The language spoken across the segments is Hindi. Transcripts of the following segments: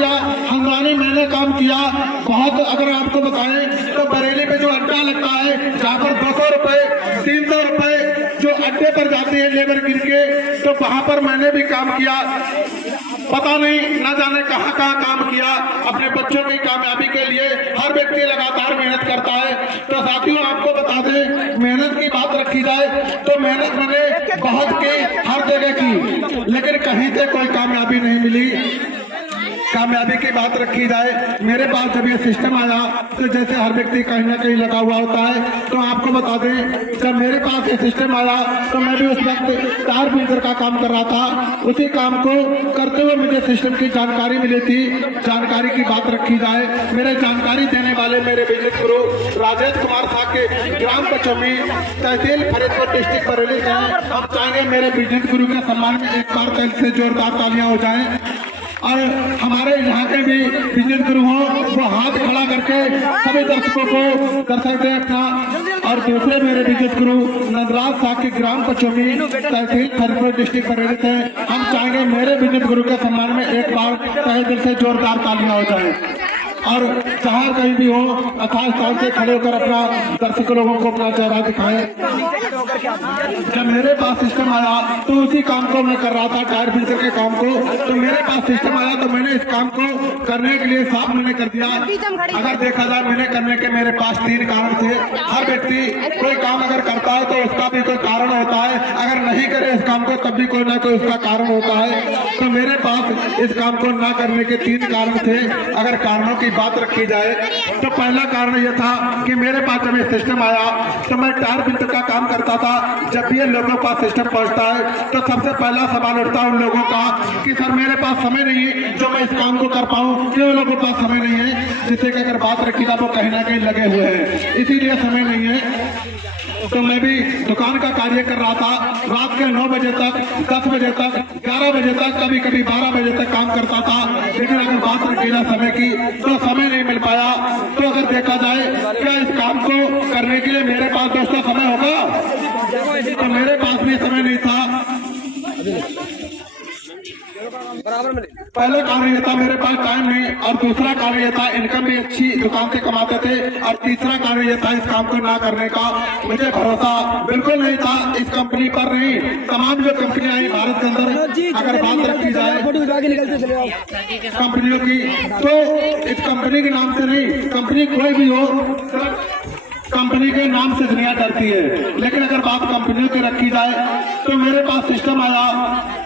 किया, हल्द्वानी मैंने काम किया बहुत। अगर आपको बताएं तो बरेली में जो अड्डा लगता है जहाँ पर 200 रुपए 300 रुपए जो अड्डे पर जाते हैं लेबर गिर के, तो वहां पर मैंने भी काम किया। पता नहीं न जाने कहाँ कहाँ काम किया। अपने बच्चों की कामयाबी के लिए हर व्यक्ति लगातार मेहनत करता है। तो साथियों आपको बता दें, मेहनत की बात रखी जाए तो मेहनत मैंने बहुत की, हर जगह की, लेकिन कहीं से कोई कामयाबी नहीं मिली। कामयाबी की बात रखी जाए, मेरे पास जब ये सिस्टम आया तो जैसे हर व्यक्ति कहीं ना कहीं लगा हुआ होता है, तो आपको बता दें जब मेरे पास ये सिस्टम आया तो मैं भी उस वक्त तार बिल्डर का काम कर रहा था। उसी काम को करते हुए मुझे सिस्टम की जानकारी मिली थी। जानकारी की बात रखी जाए, मेरे जानकारी देने वाले मेरे बिजनेस गुरु राजेश कुमार साहब के ग्राम कचौमी तहसील फरीदपुर डिस्ट्रिक्ट बरेली से। हम चाहेंगे मेरे बिजनेस गुरु के सम्मान में एक बार दिल से जोरदार तालियां हो जाए। और हमारे यहाँ के भी बिजनेस गुरु हो वो हाथ खड़ा करके सभी दर्शकों को दर्शक दें अपना। और दूसरे मेरे बिजनेस गुरु नंदराज साहब के ग्राम कचौमी तहसील फरीदपुर डिस्ट्रिक्ट बरेली से। हम चाहेंगे मेरे बिजनेस गुरु के सम्मान में एक बार तहे दिल से जोरदार तालियां हो जाए। और चाहे कहीं भी हो अथाह स्थान से खड़े होकर अपना दर्शक लोगों को अपना चेहरा दिखाएं। जब मेरे पास सिस्टम आया तो उसी काम को मैं कर रहा था, टायर फिल्टर के काम को। तो मेरे पास सिस्टम आया तो मैंने इस काम को करने के लिए साफ मैंने कर दिया। अगर देखा जाए मैंने करने के मेरे पास 3 कारण थे। हर व्यक्ति कोई काम अगर करता है तो उसका भी कोई कारण होता है, अगर नहीं करे इस काम को तब भी कोई ना कोई उसका कारण होता है। तो मेरे पास इस काम को ना करने के 3 कारण थे। अगर कारणों की बात रखी जाए तो पहला कारण यह था कि मेरे पास जब ये सिस्टम आया तो मैं टायर फिल्टर का काम करता था। जब भी लोगों का सिस्टम पहुंचता है तो सबसे पहला सवाल उठता है उन लोगों का कि सर मेरे पास समय नहीं है जो मैं इस काम को कर पाऊं, क्यों लोगों के पास समय नहीं है। जिससे कि अगर बात रखी जाए वो कहीं ना कहीं लगे हुए हैं, इसीलिए समय नहीं है। तो मैं भी दुकान का कार्य कर रहा था, रात के 9 बजे तक 10 बजे तक 11 बजे तक कभी कभी 12 बजे तक काम करता था। लेकिन अगर बात रखी जाए समय की तो समय नहीं मिल पाया। तो अगर देखा जाए क्या इस काम को करने के लिए मेरे पास दोस्तों समय होगा, तो मेरे पास भी समय नहीं था। पहले कारण ये था मेरे पास टाइम नहीं, और दूसरा कारण ये था इनकम भी अच्छी दुकान से कमाते थे, और तीसरा कारण ये था इस काम को ना करने का मुझे भरोसा बिल्कुल नहीं था इस कंपनी पर। नहीं, तमाम जो कंपनियां आई भारत के अंदर अगर बात रखी जाए कंपनियों की, तो इस कंपनी के नाम से नहीं, कंपनी कोई भी हो कंपनी के नाम से दुनिया डरती है। लेकिन अगर बात कंपनियों की रखी जाए तो मेरे पास सिस्टम आया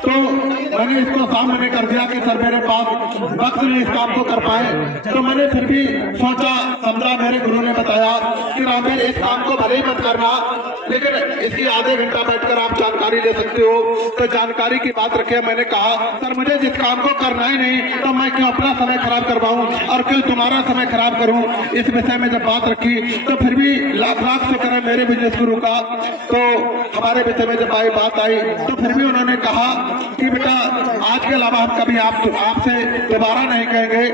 तो मैंने इसको सामने कर दिया कि सर मेरे पास वक्त नहीं इस काम को कर पाए। तो मैंने फिर भी सोचा समझा, मेरे गुरु ने बताया कि रामेल इस काम को भले ही मत करना, लेकिन इसकी आधे घंटा बैठकर आप जानकारी ले सकते हो। तो जानकारी की बात रखे, मैंने कहा सर मुझे जिस काम को करना ही नहीं तो मैं क्यों अपना समय खराब करवाऊं और क्यों तुम्हारा समय खराब करूं। इस विषय में जब बात रखी तो फिर भी लाख शुक्र है मेरे बिजनेस गुरु का। तो हमारे विषय में जब बात आई तो फिर भी उन्होंने कहा कि बेटा आज के अलावा हम कभी आपसे दोबारा नहीं कहेंगे,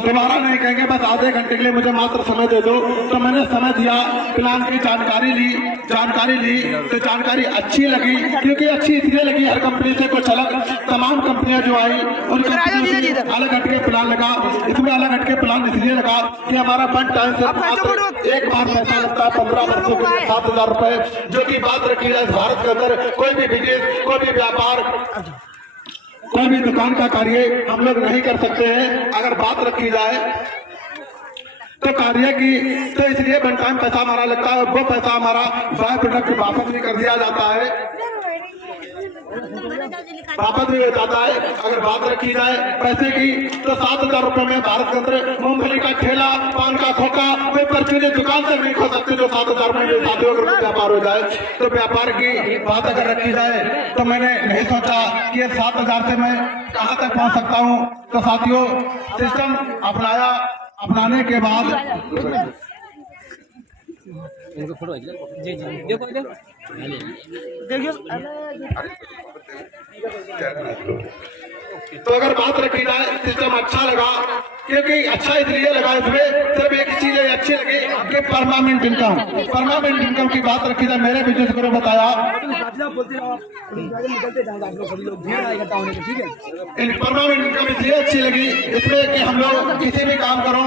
दोबारा नहीं कहेंगे, बस आधे घंटे के लिए मुझे मात्र समय दे दो। तो मैंने समय दिया, प्लान की जानकारी ली तो जानकारी अच्छी लगी। क्योंकि अच्छी इसलिए लगी, हर कंपनी से कुछ अलग, तमाम कंपनियां जो आई उन कंपनियों से अलग हटके प्लान लगा। इसमें अलग हटके प्लान इसलिए लगा कि हमारा वन टाइम से एक बार पैसा लगता है 15 वर्षों के लिए 7,000 रुपए, जो की बात रखी जाए भारत के अंदर कोई भी बिजनेस, कोई भी व्यापार, कोई भी दुकान का कार्य हम लोग नहीं कर सकते हैं। अगर बात रखी जाए तो कार्य की, तो इसलिए वन टाइम पैसा हमारा लगता है, वो पैसा हमारा बाय प्रोडक्ट वापस भी कर दिया जाता है, वापस भी हो जाता है। अगर बात रखी जाए पैसे की तो 7,000 रुपए में भारत के अंदर मूंगफली का ठेला, पान का खोखा, कोई परचूनी दुकान से नहीं खो सकते जो 7,000 में व्यापार हो जाए। तो व्यापार की बात अगर रखी जाए तो मैंने नहीं सोचा कि 7,000 से मैं कहां तक पहुंच सकता हूं। तो साथियों सिस्टम अपनाने के बाद फोटो जी देखो तो अगर बात रखी जाए सिस्टम अच्छा लगा क्योंकि अच्छा इसलिए लगा इसमें सिर्फ एक चीज अच्छी लगी कि परमानेंट इनकम की बात रखी जाए। मेरे बिजनेस को बताया परमानेंट इनकम इसलिए अच्छी लगी इसमें कि हम लोग किसी भी काम करो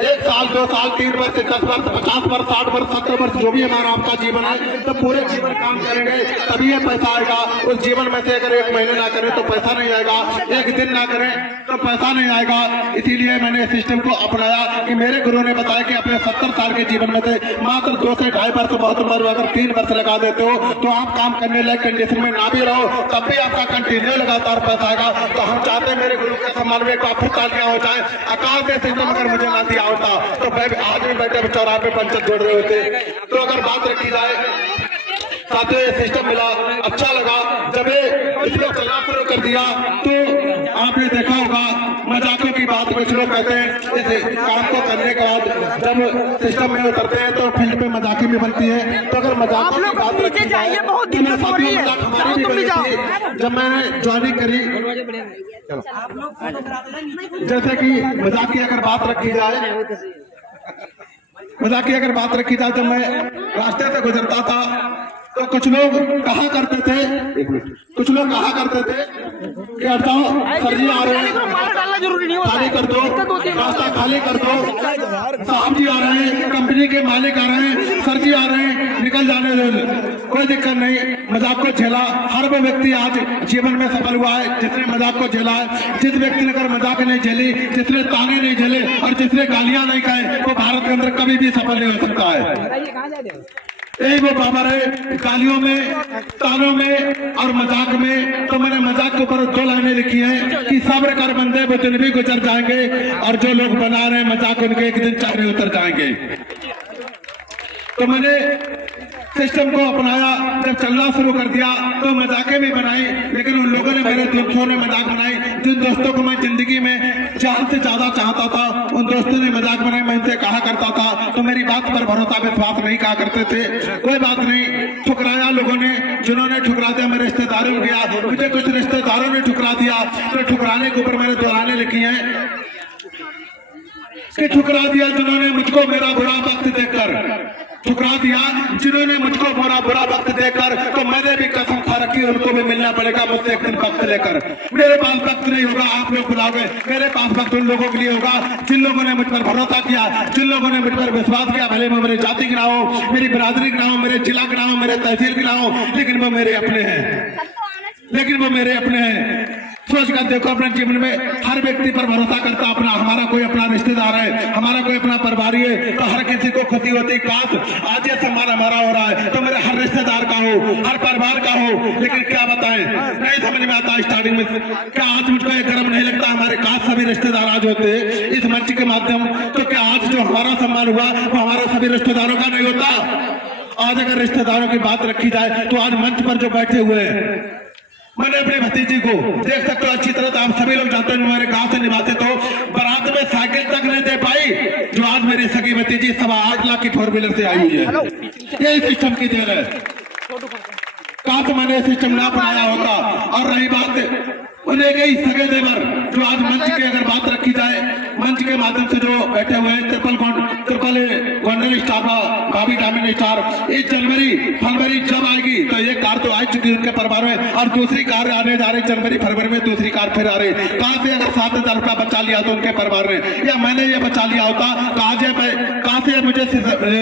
1 साल 2 साल 3 वर्ष 10 वर्ष 50 वर्ष 60 वर्ष 70 वर्ष जो भी हमारा आपका जीवन है तो पूरे जीवन काम करेंगे तभी ये पैसा आएगा। उस जीवन में से अगर 1 महीने ना करें तो पैसा नहीं आएगा, 1 दिन ना करें तो पैसा नहीं आएगा। इसीलिए मैंने सिस्टम को अपनाया कि मेरे गुरु ने बताया कि अपने 70 साल के जीवन में से मात्र 2 से 2.5 वर्ष बहुत उम्र अगर 3 वर्ष लगा देते हो तो आप काम करने लायक कंडीशन में ना भी रहो तब भी आपका कंटिन्यू लगातार पैसा आएगा। तो हम चाहते हैं मेरे गुरु के सम्मान में काफी तालियां हो जाए। अकाल के सिस्टम अगर मुझे ना दिया होता तो मैं आज भी बैठे चौराहे पे पंचायत जोड़ रहे होते। तो अगर बात रखी जाए साथ सिस्टम मिला, अच्छा लगा। जब इसको चलना शुरू कर दिया तो आपने देखा होगा मजाकों की बात कुछ लोग कहते हैं इस काम को करने के बाद जब सिस्टम में उतरते हैं तो फील्ड पे मजाकी भी बनती है। तो अगर मजाकों की बात रखी जाए तो मजाक हमारी भी बनी थी जब मैंने ज्वाइनिंग करी। जैसे कि मजाक की अगर बात रखी जाए जब मैं रास्ते से गुजरता था तो कुछ लोग कहा करते थे कि हटाओ सर जी आ रहे हैं, खाली कर दो रास्ता, खाली कर दो, साहब जी आ रहे हैं, कंपनी के मालिक आ रहे हैं, सर जी आ रहे हैं, निकल जाने दो, कोई दिक्कत नहीं। मजाक को झेला हर वो व्यक्ति आज जीवन में सफल हुआ है जिसने मजाक को झेला है। जिस व्यक्ति ने अगर मजाक नहीं झेली, जिसने ताने नहीं झेले और जिसने गालियां नहीं खाए वो भारत के अंदर कभी भी सफल नहीं हो सकता है। यही वो पावर है गालियों में, तानों में और मजाक में। तो मैंने मजाक के ऊपर 2 लाइनें लिखी हैं कि सब्र कर बंदे वो दिन भी गुजर जाएंगे और जो लोग बना रहे हैं मजाक उनके एक दिन चेहरे उतर जाएंगे। तो मैंने सिस्टम को अपनाया, जब चलना शुरू कर दिया तो मजाकें भी बनाई, लेकिन उन लोगों ने मेरे दोस्तों ने मजाक बनाई जिन दोस्तों को मैं जिंदगी में जान से ज्यादा चाहता था उन दोस्तों ने मजाक बनाई। मैं इनसे कहा करता था तो मेरी बात पर भरोसा विश्वास नहीं कहा करते थे। कोई बात नहीं, ठुकराया लोगों ने, जिन्होंने ठुकरा दिया मेरे रिश्तेदारों को गया, मुझे कुछ रिश्तेदारों ने ठुकरा दिया तो ठुकराने के ऊपर मैंने 2 लाइनें लिखी हैं कि ठुकरा दिया जिन्होंने मुझको मेरा बुरा वक्त देखकर, ठुकरा दिया जिन्होंने मुझको बुरा वक्त देकर, तो मैंने भी कसम खा रखी उनको भी मिलना पड़ेगा मुझसे एक दिन वक्त लेकर। मेरे पास वक्त नहीं होगा, आप लोग बुलाओगे, मेरे पास वक्त उन लोगों के लिए होगा जिन लोगों ने मुझ पर भरोसा किया, जिन लोगों ने मुझ पर विश्वास किया। भले मैं मेरी जाति की ना हो, मेरी बिरादरी की ना हो, मेरे जिला की ना हो, मेरे तहसील की ना हो, लेकिन वो मेरे अपने हैं। सोच कर देखो अपने जीवन में हर व्यक्ति पर भरोसा करता अपना, हमारा कोई अपना रिश्तेदार है, हमारा कोई अपना परिवारी है तो हर किसी को खुशी होती। काश आज ये सम्मान हमारा हो रहा है तो मेरे हर रिश्तेदार का हो, हर परिवार का हो, लेकिन क्या बताएं नहीं समझ में आता स्टार्टिंग में। क्या आज मुझको ये गर्व नहीं लगता हमारे काश सभी रिश्तेदार आज होते इस मंच के माध्यम, तो क्या आज जो हमारा सम्मान हुआ वो हमारे सभी रिश्तेदारों का नहीं होता। आज अगर रिश्तेदारों की बात रखी जाए तो आज मंच पर जो बैठे हुए हैं, मैंने अपने भतीजी को देख सकते हो अच्छी तरह, तो आप सभी लोग जानते हैं मेरे गांव से निवासी, तो बारात में साइकिल तक नहीं दे पाई जो आज मेरी सगी भतीजी 8.25 लाख की 4 व्हीलर से आई हुई है। यही सिस्टम की देन है। काश मैंने सिस्टम ना अपनाया होता। और रही बात उन्हें गई सगे देवर जो आज मंच की अगर बात रखी जाए, मंच के माध्यम से जो बैठे हुए हैं ट्रिपल गोल्डन स्टार भाभी डायमंड स्टार, 1 फरवरी जब आएगी तो ये कार तो आ चुकी उनके परिवार में और दूसरी कार आने जा रही जनवरी फरवरी में, दूसरी कार फिर आ रही। कहाँ से अगर 7,000 रुपया बचा लिया तो उनके परिवार ने या मैंने ये बचा लिया होता, कहाँ से मुझे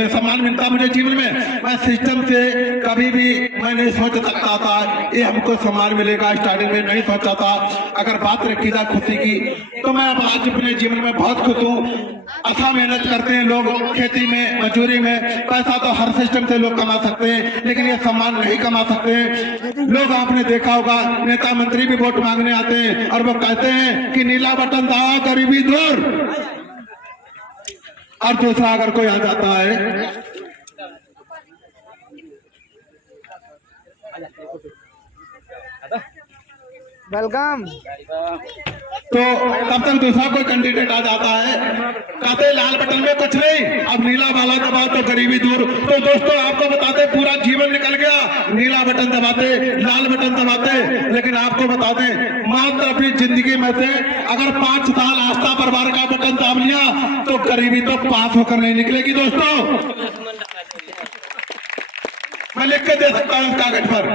सम्मान मिलता मुझे जीवन में। मैं सिस्टम से कभी भी मैं नहीं सोच सकता था ये हमको सम्मान मिलेगा, स्टार्टिंग में नहीं सोचा था। अगर बात रखी जाए खुशी की तो मैं अब आज अपने जीवन में बहुत खुश हूँ। अच्छा मेहनत करते हैं लोग खेती में, मजदूरी में, पैसा तो हर सिस्टम से लोग कमा सकते हैं लेकिन ये सम्मान नहीं कमा सकते हैं लोग। आपने देखा होगा नेता मंत्री भी वोट मांगने आते हैं और वो कहते हैं कि नीला बटन दबाओ गरीबी दूर, और दूसरा अगर कोई आ जाता है वेलकम। तो तब तक दूसरा कोई कैंडिडेट आ जाता है, कहते लाल बटन में कुछ नहीं, अब नीला वाला दबा तो गरीबी दूर। तो दोस्तों आपको बताते पूरा जीवन निकल गया, नीला बटन दबाते, लाल बटन दबाते, लेकिन आपको बता दें मात्र अपनी जिंदगी में से अगर 5 साल आस्था परिवार का बटन दाब लिया तो गरीबी तो पास होकर नहीं निकलेगी। दोस्तों मैं लिख के दे सकता हूँ कागज पर,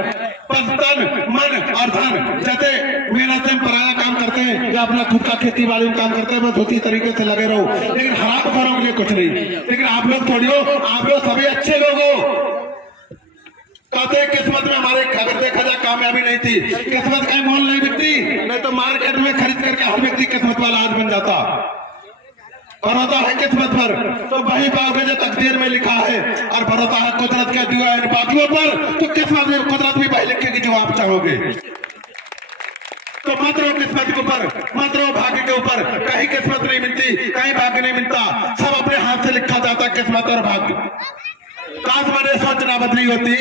तन मन और धन, जैसे मेहनत से पराया काम करते हैं या अपना खुद का खेती बाड़ी में काम करते हैं, बस उसी तरीके से लगे रहो, लेकिन हराम खोरों के लिए कुछ नहीं। लेकिन आप लोग थोड़ी हो, आप लोग सभी अच्छे लोग हो। कहते हैं किस्मत में हमारे अगर देखा जाए कामयाबी नहीं थी, किस्मत का मोल नहीं बिकती, नहीं तो मार्केट में खरीद करके हर व्यक्ति किस्मत वाला आज बन जाता। भरोसा है किस्मत पर तो वही पाओगे जो तकदीर में लिखा है, और भरोसा है कुदरत के दिए इन बादलों पर तो किस्मत में कुदरत भी वही लिखेगी जो आप चाहोगे। तो मत रहो किस्मत के ऊपर, मत रहो भाग्य के ऊपर, कहीं किस्मत नहीं मिलती, कहीं भाग्य नहीं मिलता, सब अपने हाथ से लिखा जाता किस्मत और भाग्य। काश मैंने सोच ना बदली होती,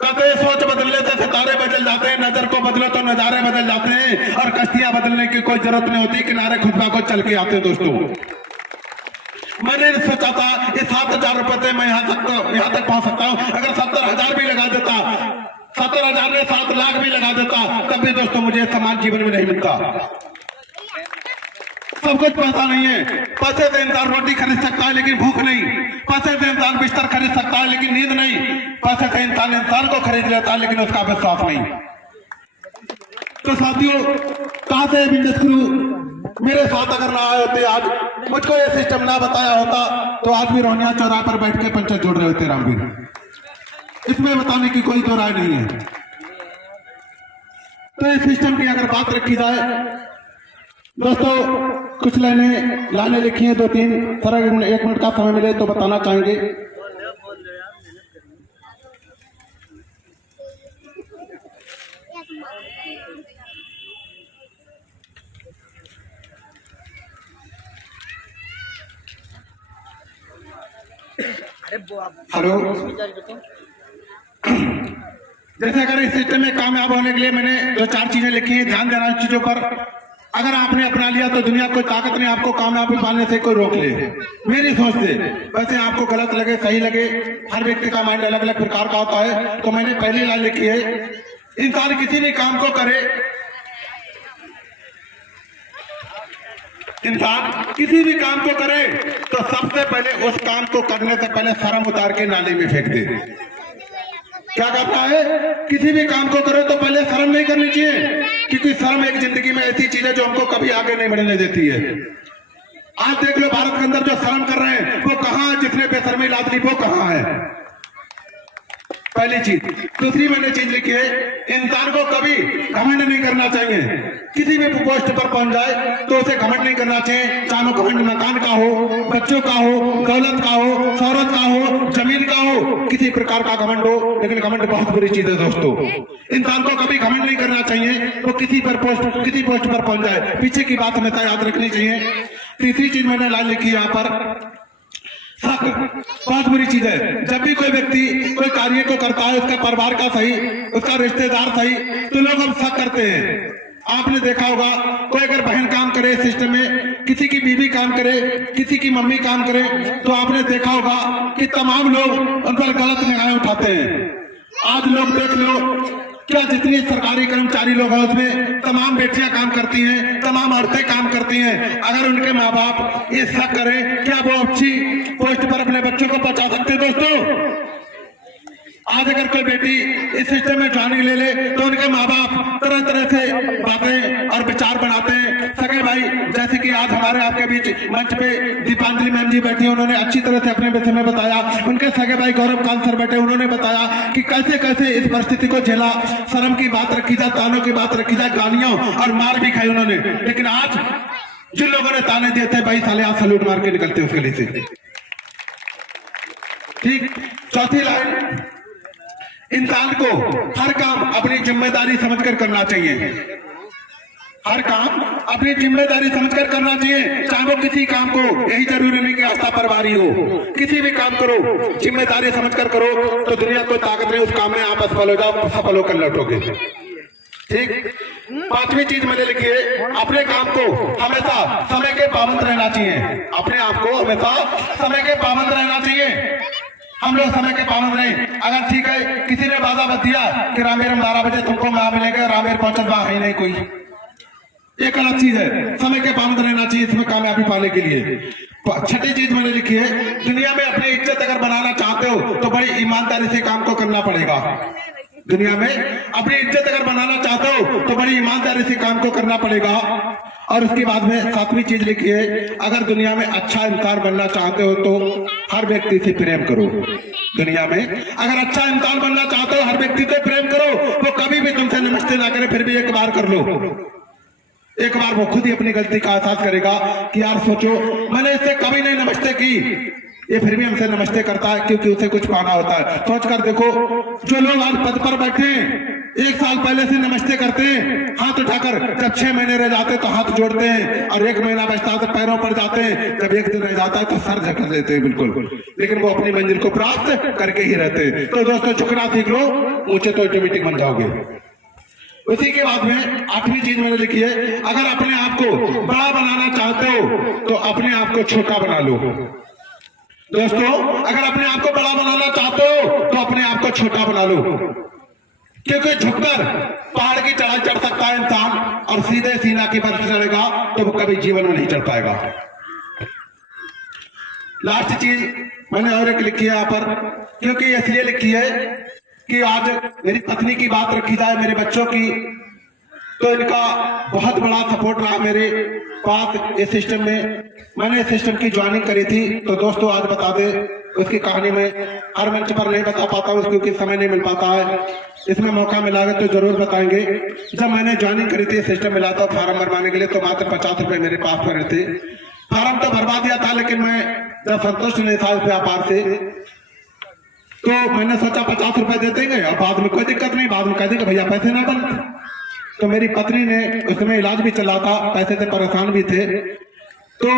कहते सोच बदलने से सितारे बदल जाते हैं, नजर को बदलो तो नजारे बदल जाते हैं, और कश्तियां बदलने की कोई जरूरत नहीं होती, किनारे खुद को चल के आते हैं। दोस्तों मैंने सोचा था ये 7,000 रुपए से मैं यहाँ तक पहुंच सकता हूँ, अगर 70,000 भी लगा देता, 70,000 में 7 लाख भी लगा देता, तब भी दोस्तों मुझे समान जीवन में नहीं मिलता। सब कुछ पैसा नहीं है, पैसे से इंसान रोटी खरीद सकता है लेकिन भूख नहीं, पैसे से इंसान बिस्तर खरीद सकता है लेकिन नींद नहीं, पैसे से इंसान को खरीद लेता है लेकिन उसका विश्वास नहीं। तो साथियों कहां से बिजनेस करूं, मेरे साथ अगर ना आए होते, आज मुझको ये सिस्टम ना बताया होता, तो आज भी रोहनिया चौराहे पर बैठ के पंचायत जोड़ रहे होते रामवीर। इसमें बताने की कोई तो राय नहीं है। तो इस सिस्टम की अगर बात रखी जाए दोस्तों, कुछ लाइनें लिखी हैं 2-3, थोड़ा 1 मिनट का समय मिले तो बताना चाहेंगे। हेलो, जैसे अगर इस सिस्टम में कामयाब होने के लिए मैंने 2-4 चीजें लिखी हैं, ध्यान देना इन चीजों पर। अगर आपने अपना लिया तो दुनिया कोई ताकत नहीं आपको कामयाबी पाने से कोई रोक ले, मेरी सोच से। वैसे आपको गलत लगे सही लगे, हर व्यक्ति का माइंड अलग अलग प्रकार का होता है। तो मैंने पहली लाइन लिखी है, इंसान किसी भी काम को करे, इंसान किसी भी काम को करे तो सबसे पहले उस काम को करने से पहले शर्म उतार के नाले में फेंक दे। क्या कहता है, किसी भी काम को करो तो पहले शर्म नहीं करनी चाहिए, क्योंकि शर्म एक जिंदगी में ऐसी चीज है जो हमको कभी आगे नहीं बढ़ने देती है। आज देख लो भारत के अंदर जो शर्म कर रहे हैं वो कहाँ है, जितने बेशर्मी लादली वो कहाँ है, पहली चीज। दूसरी मैंने चीज लिखी है, इंसान को कभी घमंड नहीं करना चाहिए। किसी भी पोस्ट पर पहुंच जाए तो उसे घमंड नहीं करना चाहिए, चाहे वो घमंड मकान का हो, बच्चों का हो, दौलत का हो, शौहरत का हो, जमीन का हो, किसी प्रकार का घमंड हो। लेकिन घमंड बहुत बुरी चीज है दोस्तों, इंसान को कभी घमंड नहीं करना चाहिए। वो किसी पोस्ट पर पहुंच जाए, पीछे की बात हमेशा याद रखनी चाहिए। तीसरी चीज मैंने लाइन लिखी है यहाँ पर, शक बहुत बुरी चीज है। जब भी कोई व्यक्ति कोई कार्य को करता है, उसका परिवार का सही, उसका रिश्तेदार सही, तो लोग हम शक करते हैं। आपने देखा होगा कोई अगर बहन काम करे सिस्टम में, किसी की बीवी काम करे, किसी की मम्मी काम करे, तो आपने देखा होगा कि तमाम लोग उन पर गलत निगाहें उठाते हैं। आज लोग देख लो क्या जितनी सरकारी कर्मचारी लोग हैं उसमें तमाम बेटियां काम करती हैं, तमाम औरतें काम करती हैं। अगर उनके माँ बाप ये शक करें, क्या वो अच्छी पोस्ट पर अपने बच्चों को पहुंचा सकते हैं? दोस्तों आज अगर कोई बेटी इस सिस्टम में ज्वाइनिंग ले ले तो उनके माँ बाप तरह तरह से बातें और विचार बनाते हैं। सगे भाई जैसे कि आज हमारे आपके बीच मंच पे दीपांजलि मैम जी बैठी, उन्होंने अच्छी तरह से अपने विषय में बताया। उनके सगे भाई गौरव कांत सर बैठे, उन्होंने बताया कि कैसे कैसे इस परिस्थिति को झेला। शर्म की बात रखी जाए, तानों की बात रखी जाए, गालियों और मार भी खाई उन्होंने। लेकिन आज जिन लोगों ने ताने दिए थे, भाई साले आज सैल्यूट मार के निकलते उसके लिए से। ठीक, चौथी लाइन, इंसान को हर काम अपनी जिम्मेदारी समझकर करना चाहिए। हर काम अपनी जिम्मेदारी समझकर करना चाहिए, चाहे वो किसी काम को, यही जरूरी नहीं कि आस्था परवारी हो, किसी भी काम करो जिम्मेदारी समझकर करो, तो दुनिया को ताकत नहीं उस काम में आप असफल हो जाओ, सफल होकर लौटोगे। ठीक। पांचवी चीज मैंने लिखी है, अपने काम को हमेशा समय के पाबंद रहना चाहिए। अपने आप को हमेशा समय के पाबंद रहना चाहिए। हम लोग समय के पाबंद नहीं। अगर ठीक है किसी ने वादा बता दिया कि रामेर हम 12 बजे तुमको वहां मिलेगा, रामेर पहुंचत वहां है नहीं कोई, एक अलग चीज है। समय के पाबंद रहना चाहिए इसमें कामयाबी पाने के लिए। छठी चीज मैंने लिखी है, दुनिया में अपनी इज्जत अगर बनाना चाहते हो तो बड़ी ईमानदारी से काम को करना पड़ेगा। दुनिया में अपनी इज्जत अगर बनाना चाहते हो तो बड़ी ईमानदारी से काम को करना पड़ेगा। और उसके बाद में सातवीं चीज लिखी है, अगर दुनिया में अच्छा इंसान बनना चाहते हो तो हर व्यक्ति से प्रेम करो। दुनिया में अगर अच्छा इंसान बनना चाहते हो हर व्यक्ति से प्रेम करो। वो कभी भी तुमसे नमस्ते ना करे फिर भी एक बार कर लो। एक बार वो खुद ही अपनी गलती का एहसास करेगा कि यार सोचो मैंने इससे कभी नहीं नमस्ते की, ये फिर भी हमसे नमस्ते करता है क्योंकि उसे कुछ पाना होता है। सोच कर देखो, जो लोग आज पद पर बैठे हैं 1 साल पहले से नमस्ते करते हैं हाथ उठाकर, जब 6 महीने रह जाते तो हाथ जोड़ते हैं, और 1 महीना बचता है तो पैरों पर जाते हैं, जब 1 दिन रह जाता है तो सर झटक देते हैं बिल्कुल। लेकिन वो अपनी मंजिल को प्राप्त करके ही रहते हैं। तो दोस्तों झुकना सीख लो, ऊंचे तो ऑटोमेटिक बन जाओगे। उसी के बाद में 8वीं चीज मैंने लिखी है, अगर अपने आप को बड़ा बनाना चाहते हो तो अपने आप को छोटा बना लो। दोस्तों अगर अपने आप को बड़ा बनाना चाहते हो तो अपने आप को छोटा बना लो, क्योंकि झुककर पहाड़ की चढ़ाई चढ़ सकता है इंसान, और सीधे सीना की पर चढ़ेगा तो वो कभी जीवन में नहीं चढ़ पाएगा। लास्ट चीज मैंने और एक लिखी है यहाँ पर, क्योंकि इसलिए लिखी है कि आज मेरी पत्नी की बात रखी जाए, मेरे बच्चों की, तो इनका बहुत बड़ा सपोर्ट रहा मेरे पास इस सिस्टम में। मैंने इस सिस्टम की ज्वाइनिंग करी थी। तो दोस्तों आज बता दे, उसकी कहानी में हर मंच पर नहीं बता पाता हूँ क्योंकि समय नहीं मिल पाता है। इसमें मौका मिला तो जरूर बताएंगे। जब मैंने ज्वाइनिंग करी थी सिस्टम मिला था फॉर्म भरवाने के लिए, तो मात्र 50 रुपए मेरे पास पड़े थे। फॉर्म तो भरवा दिया था, लेकिन मैं जब संतुष्ट नहीं था इस व्यापार से, तो मैंने सोचा 50 रुपए दे देंगे और बाद में कोई दिक्कत नहीं, बाद में कह देंगे भैया पैसे ना बन। तो मेरी पत्नी ने, उसमें इलाज भी चला था, पैसे से परेशान भी थे, तो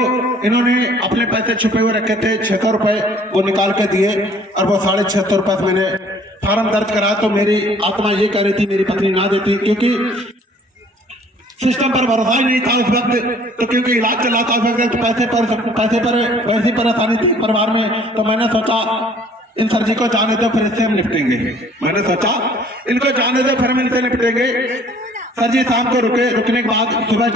इन्होंने अपने पैसे छुपे हुए रखे थे 600 रुपए, वो निकाल के दिए, और वो 650 रुपए से मैंने फॉर्म दर्ज कराया। तो मेरी आत्मा ये कह रही थी मेरी पत्नी ना देती, क्योंकि सिस्टम पर भरोसा ही नहीं था उस वक्त। तो क्योंकि इलाज चला था उस वक्त, पैसे पर वैसी परेशानी थी परिवार में। तो मैंने सोचा इन सर जी को जाने दो, फिर इससे हम निपटेंगे। मैंने सोचा इनको जाने दो, फिर हम इनसे निपटेंगे। सर जी शाम को रुकने के बाद सुबह